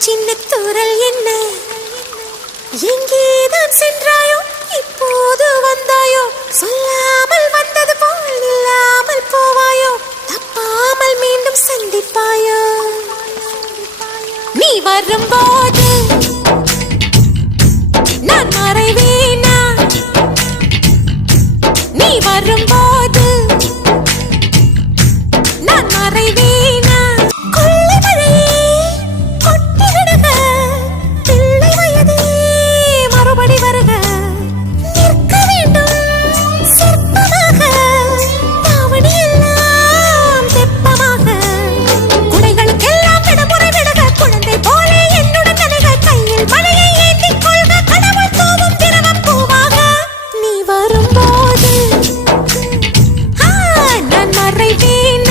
சின்ன தூரல் என்ன எங்கேதான் சென்றாயோ இப்போது வந்தாயோ சொல்லாமல் வந்தது போல் இல்லாமல் போவாயோ தப்பாமல் மீண்டும் சந்திப்பாயோ நீ வரும்போது